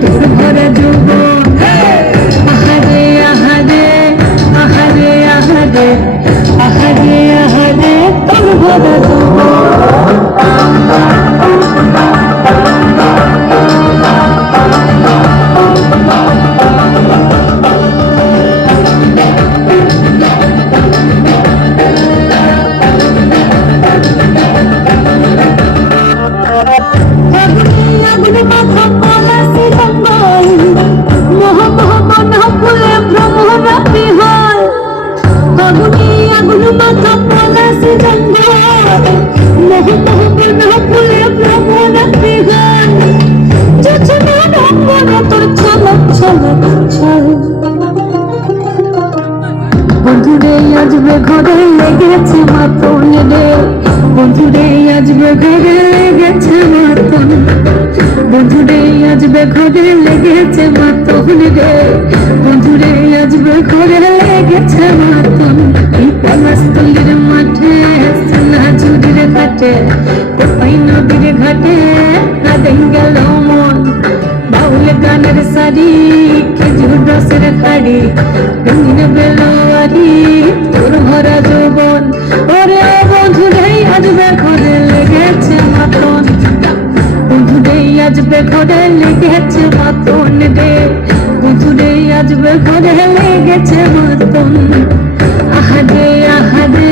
তোর ভরা যৌবন। আহারে আহারে আহারে আহারে আহারে আহারে তোর ভরা যৌবন। আগুনে মাথা পলাশি রঙল, মোহ মোহ মন ফুলে ভ্রমরা বিহল। আগুনে মাথা পলাশি রঙল, মোহ মোহ মন ফুলে ভ্রমরা বিহল। যোছনা রঙরা তোর ঝলক ঝলক ছল। বন্ধুরে আজবে ঘরে লেগেছে মাতন রে, বন্ধুরে আজবে ঘরে লেগেছে মাতন। বন্ধুরে আজবে ঘরে লেগেছে মাতন রে, বন্ধুরে আজবে ঘরে লেগেছে মাতন। এই পলাশতলির মাঠে সোনাঝুরির ঘাটে, কোপাই নদীর ঘাটে আদেন গেল মন। বাউল গানের শাড়ি, খেজুর রসের খাড়ি, রঙিন বেলোয়ারি তোর ভরা যৌবন। ওরে বন্ধুরে আজবে ঘরে লেগেছে মাতন, বন্ধুরে আজবে ঘরে লেগেছে মাতন রে, বন্ধুরে আজবে ঘরে লেগেছে মাতন। আহারে আহারে